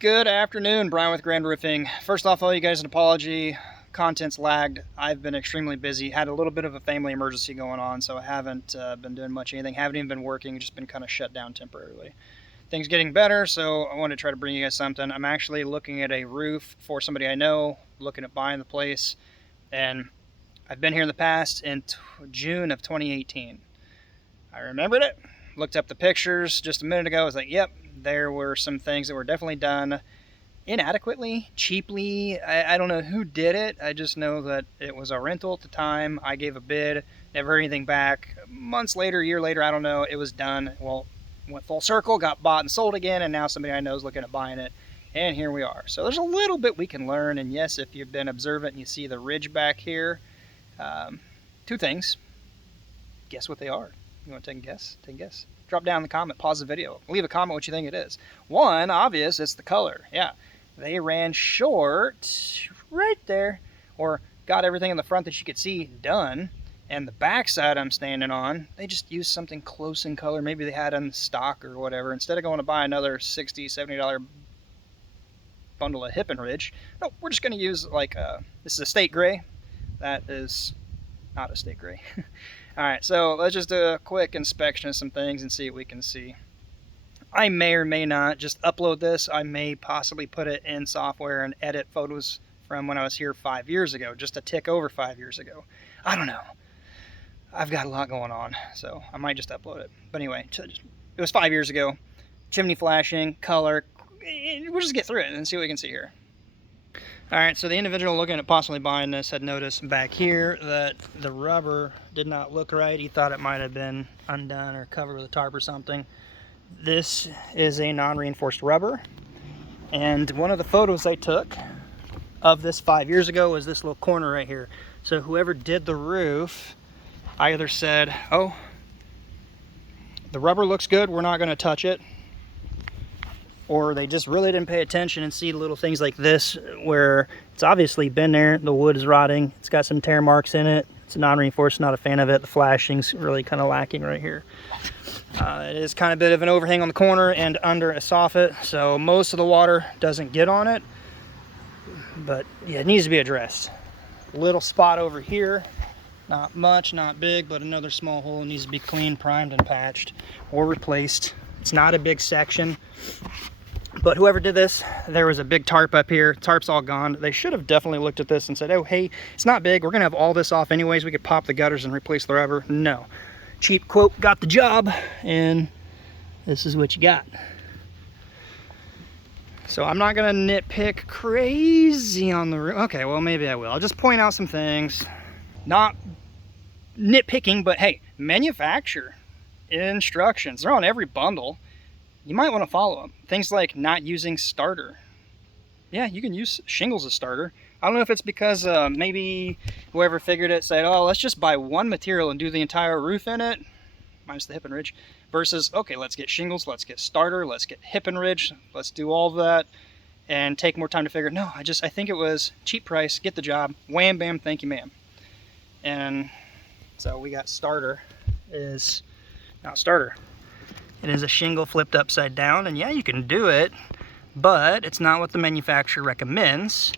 Good afternoon, Brian with Grand Roofing. First off, all you guys, an apology. Content's lagged. I've been extremely busy. Had a little bit of a family emergency going on, so I haven't been doing much anything. Haven't even been working. Just been kind of shut down temporarily. Things getting better, so I wanted to try to bring you guys something. I'm actually looking at a roof for somebody I know, looking at buying the place, and I've been here in the past in June of 2018. I remembered it. Looked up the pictures just a minute ago. I was like, yep, there were some things that were definitely done inadequately, cheaply. I don't know who did it. I just know that it was a rental at the time. I gave a bid, never heard anything back. Months later, a year later, I don't know, it was done. Well, went full circle, got bought and sold again, and now somebody I know is looking at buying it. And here we are. So there's a little bit we can learn. And yes, if you've been observant and you see the ridge back here, two things. Guess what they are? You want to take a guess? Take a guess. Drop down in the comment, pause the video, leave a comment what you think it is. One, obvious, it's the color. Yeah, they ran short right there, or got everything in the front that you could see done, and the back side I'm standing on, they just used something close in color. Maybe they had in stock or whatever. Instead of going to buy another $60, $70 bundle of Hip and Ridge, no, we're just going to use like this is a state gray. That is not a state gray. Alright, so let's just do a quick inspection of some things and see what we can see. I may or may not just upload this. I may possibly put it in software and edit photos from when I was here 5 years ago, just a tick over 5 years ago. I don't know. I've got a lot going on, so I might just upload it. But anyway, it was 5 years ago. Chimney flashing, color. We'll just get through it and see what we can see here. Alright, so the individual looking at possibly buying this had noticed back here that the rubber did not look right. He thought it might have been undone or covered with a tarp or something. This is a non-reinforced rubber, and one of the photos I took of this 5 years ago was this little corner right here. So whoever did the roof either said, oh, the rubber looks good, we're not going to touch it, or they just really didn't pay attention and see little things like this where it's obviously been there, the wood is rotting, it's got some tear marks in it, it's non-reinforced, not a fan of it, the flashing's really kind of lacking right here. It is kind of a bit of an overhang on the corner and under a soffit, so most of the water doesn't get on it, but yeah, it needs to be addressed. Little spot over here, not much, not big, but another small hole needs to be cleaned, primed, and patched or replaced. It's not a big section. But whoever did this, there was a big tarp up here. Tarp's all gone. They should have definitely looked at this and said, oh, hey, it's not big. We're going to have all this off anyways. We could pop the gutters and replace the rubber. No. Cheap quote got the job, and this is what you got. So I'm not going to nitpick crazy on the roof. Okay, well, maybe I will. I'll just point out some things. Not nitpicking, but hey, manufacturer instructions. They're on every bundle. You might want to follow them. Things like not using starter. Yeah, you can use shingles as starter. I don't know if it's because maybe whoever figured it said, oh, let's just buy one material and do the entire roof in it, minus the Hip and Ridge, versus, okay, let's get shingles, let's get starter, let's get Hip and Ridge, let's do all of that, and take more time to figure, no, I think it was cheap price, get the job, wham, bam, thank you, ma'am. And so we got starter is not starter. It is a shingle flipped upside down, and yeah, you can do it, but it's not what the manufacturer recommends,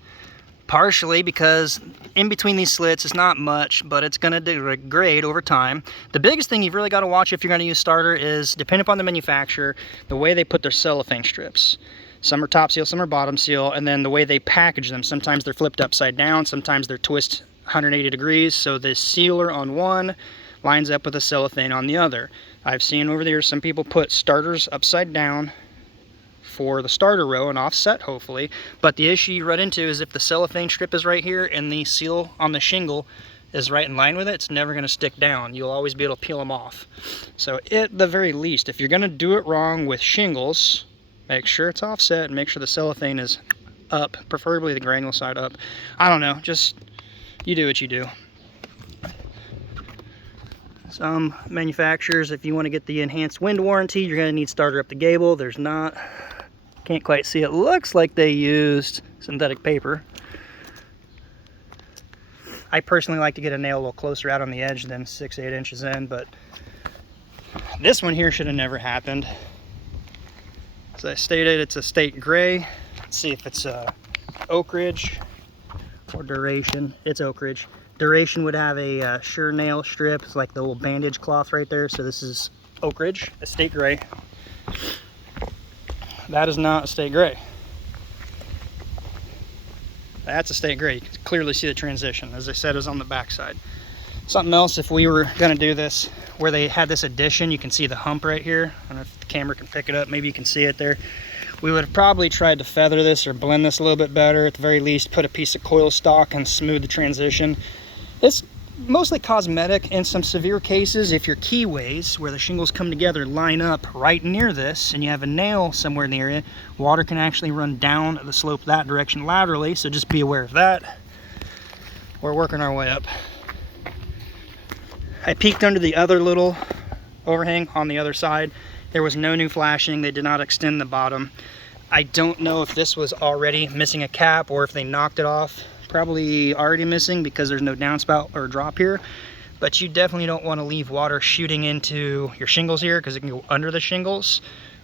partially because in between these slits is not much, but it's going to degrade over time. The biggest thing you've really got to watch if you're going to use starter is, depending upon the manufacturer, the way they put their cellophane strips. Some are top seal, some are bottom seal, and then the way they package them. Sometimes they're flipped upside down, sometimes they're twist 180 degrees, so the sealer on one lines up with the cellophane on the other. I've seen over the years some people put starters upside down for the starter row and offset, hopefully, but the issue you run into is if the cellophane strip is right here and the seal on the shingle is right in line with it, it's never going to stick down. You'll always be able to peel them off. So at the very least, if you're going to do it wrong with shingles, make sure it's offset and make sure the cellophane is up, preferably the granule side up. I don't know, just you do what you do. Some manufacturers, if you want to get the enhanced wind warranty, you're going to need starter up the gable. There's not. Can't quite see. It looks like they used synthetic paper. I personally like to get a nail a little closer out on the edge than 6-8 inches in, but this one here should have never happened. As I stated, it's a state gray. Let's see if it's Oak Ridge or Duration. It's Oak Ridge. Duration would have a sure nail strip. It's like the little bandage cloth right there. So this is Oak Ridge, a state gray. That is not a state gray. That's a state gray. You can clearly see the transition. As I said, is on the back side. Something else, if we were going to do this where they had this addition, you can see the hump right here. I don't know if the camera can pick it up. Maybe you can see it there. We would have probably tried to feather this or blend this a little bit better. At the very least, put a piece of coil stock and smooth the transition. It's mostly cosmetic. In some severe cases, if your keyways where the shingles come together line up right near this and you have a nail somewhere in the area, water can actually run down the slope that direction laterally, so just be aware of that. We're working our way up. I peeked under the other little overhang on the other side. There was no new flashing. They did not extend the bottom. I don't know if this was already missing a cap or if they knocked it off. Probably already missing because there's no downspout or drop here. But you definitely don't want to leave water shooting into your shingles here because it can go under the shingles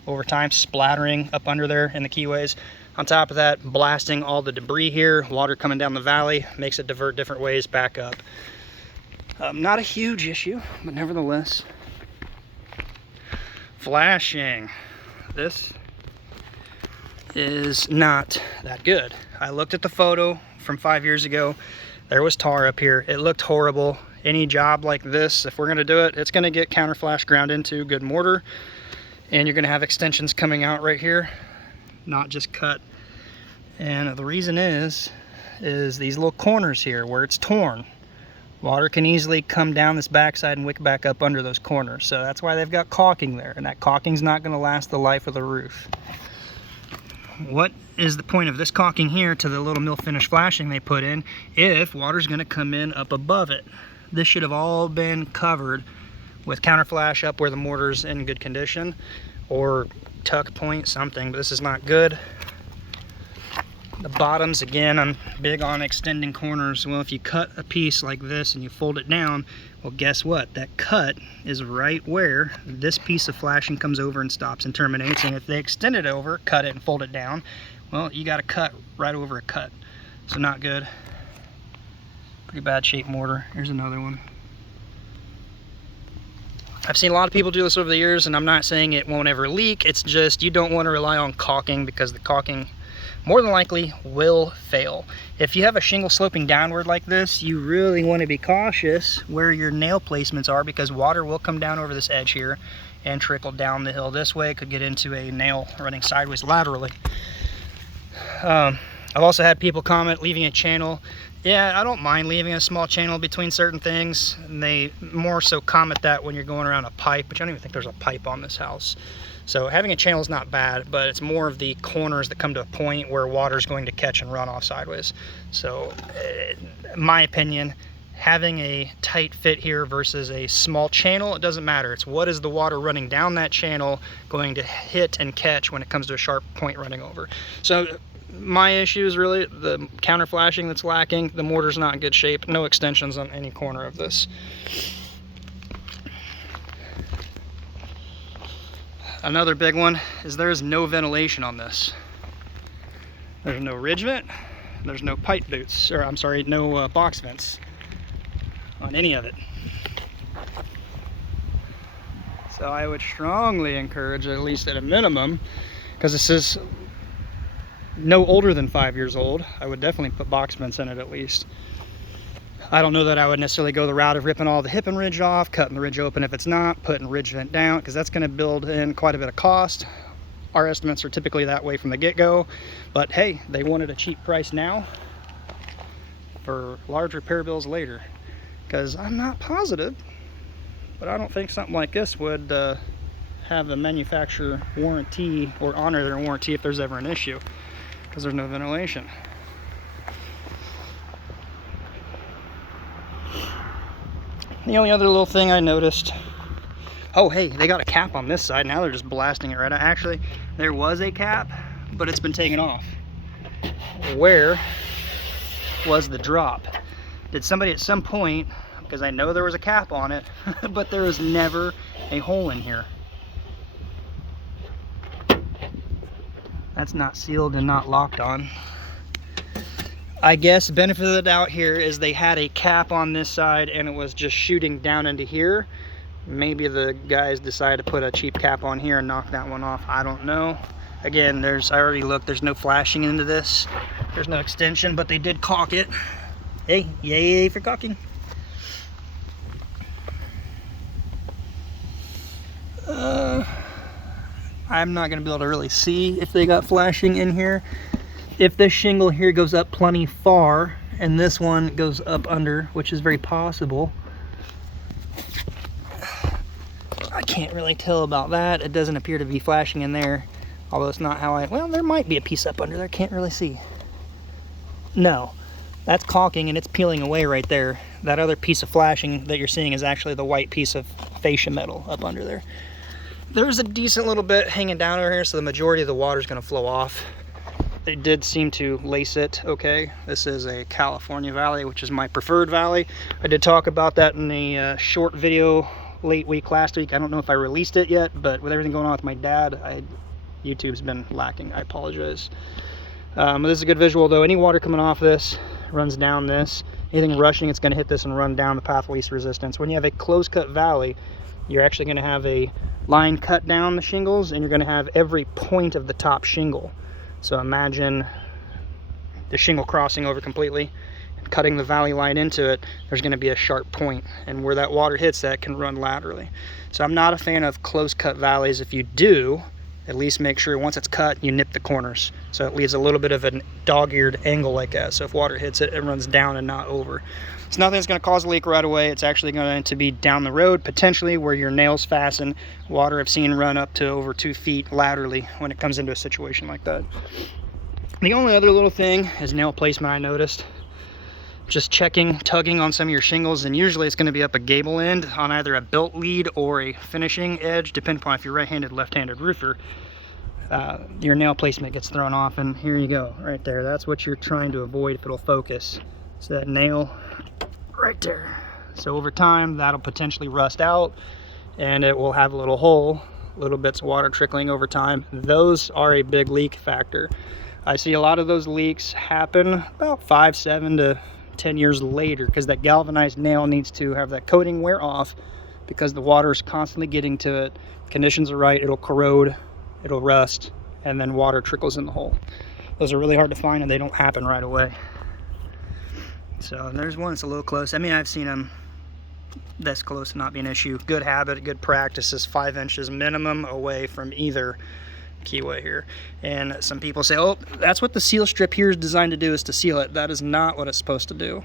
over time, splattering up under there in the keyways. On top of that, blasting all the debris here, water coming down the valley, makes it divert different ways back up. Not a huge issue, but nevertheless. Flashing. This is not that good. I looked at the photo from 5 years ago. There was tar up here. It looked horrible. Any job like this, if we're going to do it, it's going to get counter flash ground into good mortar, and you're going to have extensions coming out right here, not just cut. And the reason is these little corners here where it's torn. Water can easily come down this backside and wick back up under those corners. So that's why they've got caulking there, and that caulking's not going to last the life of the roof. What is the point of this caulking here to the little mill finish flashing they put in if water's going to come in up above it? This should have all been covered with counter flash up where the mortar's in good condition, or tuck point something, but this is not good. The bottoms, again, I'm big on extending corners. Well, if you cut a piece like this and you fold it down, well, guess what? That cut is right where this piece of flashing comes over and stops and terminates. And if they extend it over, cut it and fold it down, well, you got a cut right over a cut. So not good. Pretty bad shape mortar. Here's another one. I've seen a lot of people do this over the years, and I'm not saying it won't ever leak. It's just you don't want to rely on caulking because the caulking more than likely will fail. If you have a shingle sloping downward like this, you really want to be cautious where your nail placements are, because water will come down over this edge here and trickle down the hill this way. It could get into a nail running sideways laterally. I've also had people comment leaving a channel. Yeah, I don't mind leaving a small channel between certain things, and they more so comment that when you're going around a pipe, which I don't even think there's a pipe on this house. So having a channel is not bad, but it's more of the corners that come to a point where water's going to catch and run off sideways. So in my opinion, having a tight fit here versus a small channel, it doesn't matter. It's what is the water running down that channel going to hit and catch when it comes to a sharp point running over. So my issue is really the counter flashing that's lacking. The mortar's not in good shape. No extensions on any corner of this. Another big one is there's no ventilation on this. There's no ridge vent, there's no pipe boots, or I'm sorry, no box vents on any of it. So I would strongly encourage, at least at a minimum, because this is no older than 5 years old, I would definitely put box vents in it at least. I don't know that I would necessarily go the route of ripping all the hip and ridge off, cutting the ridge open if it's not, putting ridge vent down, because that's going to build in quite a bit of cost. Our estimates are typically that way from the get-go, but hey, they wanted a cheap price now for large repair bills later, because I'm not positive, but I don't think something like this would have the manufacturer warranty or honor their warranty if there's ever an issue, because there's no ventilation. The only other little thing I noticed, oh hey, they got a cap on this side. Now they're just blasting it right out. Actually, there was a cap, but it's been taken off. Where was the drop? Did somebody at some point, because I know there was a cap on it, but there was never a hole in here. That's not sealed and not locked on. I guess benefit of the doubt here is they had a cap on this side and it was just shooting down into here. Maybe the guys decided to put a cheap cap on here and knock that one off. I don't know. Again, I already looked, there's no flashing into this. There's no extension, but they did caulk it. Hey, yay for caulking. I'm not gonna be able to really see if they got flashing in here. If this shingle here goes up plenty far and this one goes up under, which is very possible. I can't really tell about that. It doesn't appear to be flashing in there, although it's not how well, there might be a piece up under there. Can't really see. No, that's caulking and it's peeling away right there. That other piece of flashing that you're seeing is actually the white piece of fascia metal up under there. There's a decent little bit hanging down over here, so the majority of the water is going to flow off. They did seem to lace it okay. This is a California valley, which is my preferred valley. I did talk about that in the short video late week last week. I don't know if I released it yet, but with everything going on with my dad, YouTube's been lacking. I apologize. This is a good visual though. Any water coming off this runs down this. Anything rushing, it's going to hit this and run down the path of least resistance. When you have a close cut valley, you're actually going to have a line cut down the shingles, and you're going to have every point of the top shingle. So imagine the shingle crossing over completely and cutting the valley line into it. There's going to be a sharp point, and where that water hits that can run laterally. So I'm not a fan of close cut valleys. If you do, at least make sure once it's cut you nip the corners, so it leaves a little bit of a dog-eared angle like that, so if water hits it, it runs down and not over. It's nothing that's going to cause a leak right away. It's actually going to be down the road, potentially where your nails fasten. Water I've seen run up to over 2 feet laterally when it comes into a situation like that. The only other little thing is nail placement. I noticed just checking, tugging on some of your shingles, and usually it's going to be up a gable end on either a built lead or a finishing edge, depending upon if you're right-handed, left-handed roofer. Your nail placement gets thrown off, and here you go, right there. That's what you're trying to avoid if it'll focus. So that nail right there. So over time, that'll potentially rust out, and it will have a little hole, little bits of water trickling over time. Those are a big leak factor. I see a lot of those leaks happen about 5, 7 to 10 years later, because that galvanized nail needs to have that coating wear off, because the water is constantly getting to it. Conditions are right, it'll corrode, it'll rust, and then water trickles in the hole. Those are really hard to find, and they don't happen right away. So there's one that's a little close. I mean, I've seen them this close to not be an issue. Good habit, good practice is 5 inches minimum away from either keyway here. And some people say, oh, that's what the seal strip here is designed to do, is to seal it. That is not what it's supposed to do.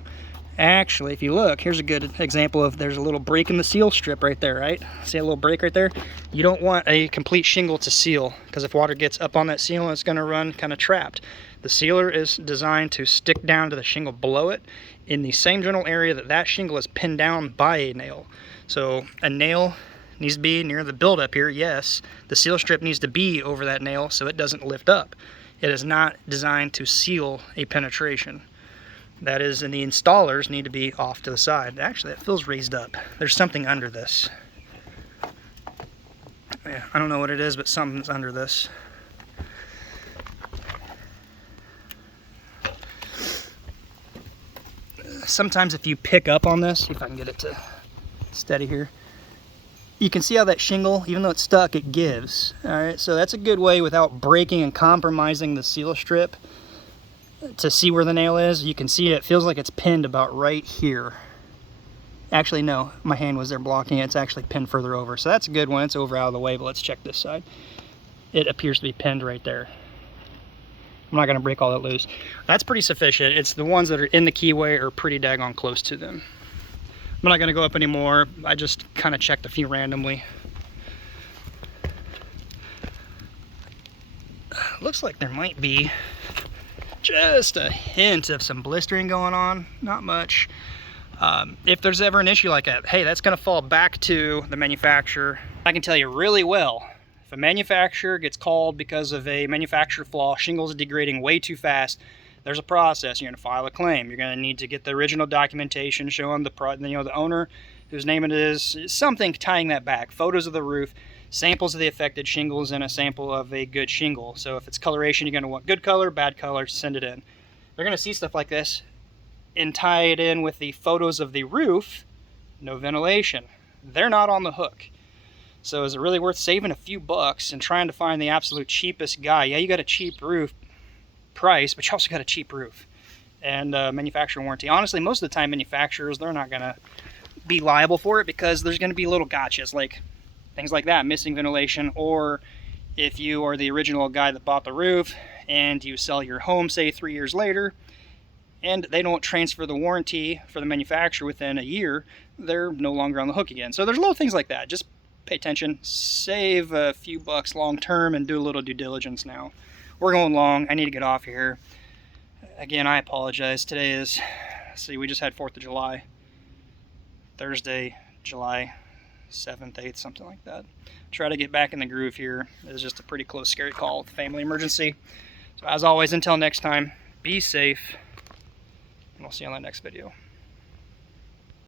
Actually, if you look, here's a good example of, there's a little break in the seal strip right there, right? See a little break right there? You don't want a complete shingle to seal, because if water gets up on that seal, it's going to run kind of trapped. The sealer is designed to stick down to the shingle below it in the same general area that that shingle is pinned down by a nail. So a nail needs to be near the buildup here, yes. The seal strip needs to be over that nail so it doesn't lift up. It is not designed to seal a penetration. That is, and the installers need to be off to the side. Actually, that feels raised up. There's something under this. Yeah, I don't know what it is, but something's under this. Sometimes if you pick up on this, see if I can get it to steady here, you can see how that shingle, even though it's stuck, it gives. All right, so that's a good way, without breaking and compromising the seal strip, to see where the nail is. You can see it feels like it's pinned about right here. Actually, no, my hand was there blocking it. It's actually pinned further over. So that's a good one. It's over out of the way, but let's check this side. It appears to be pinned right there. I'm not going to break all that loose. That's pretty sufficient. It's the ones that are in the keyway are pretty daggone close to them. I'm not going to go up anymore. I just kind of checked a few randomly. Looks like there might be just a hint of some blistering going on. Not much. If there's ever an issue like that, hey, that's going to fall back to the manufacturer. I can tell you really well, if a manufacturer gets called because of a manufacturer flaw, shingles are degrading way too fast, there's a process. You're going to file a claim. You're going to need to get the original documentation showing the owner whose name it is, something tying that back, photos of the roof, samples of the affected shingles and a sample of a good shingle. So if it's coloration, you're going to want good color, bad color, send it in. They're going to see stuff like this and tie it in with the photos of the roof. No ventilation. They're not on the hook. So is it really worth saving a few bucks and trying to find the absolute cheapest guy? Yeah, you got a cheap roof price, but you also got a cheap roof and manufacturer warranty. Honestly, most of the time manufacturers, they're not going to be liable for it because there's going to be little gotchas, like things like that, missing ventilation, or if you are the original guy that bought the roof and you sell your home, say 3 years later, and they don't transfer the warranty for the manufacturer within a year, they're no longer on the hook again. So there's little things like that. Just pay attention, save a few bucks long term, and do a little due diligence now. We're going long. I need to get off here. Again, I apologize. Today is, see, we just had 4th of July. Thursday, July 7th, 8th, something like that. Try to get back in the groove here. It was just a pretty close, scary call with family emergency. So as always, until next time, be safe, and we'll see you on the next video.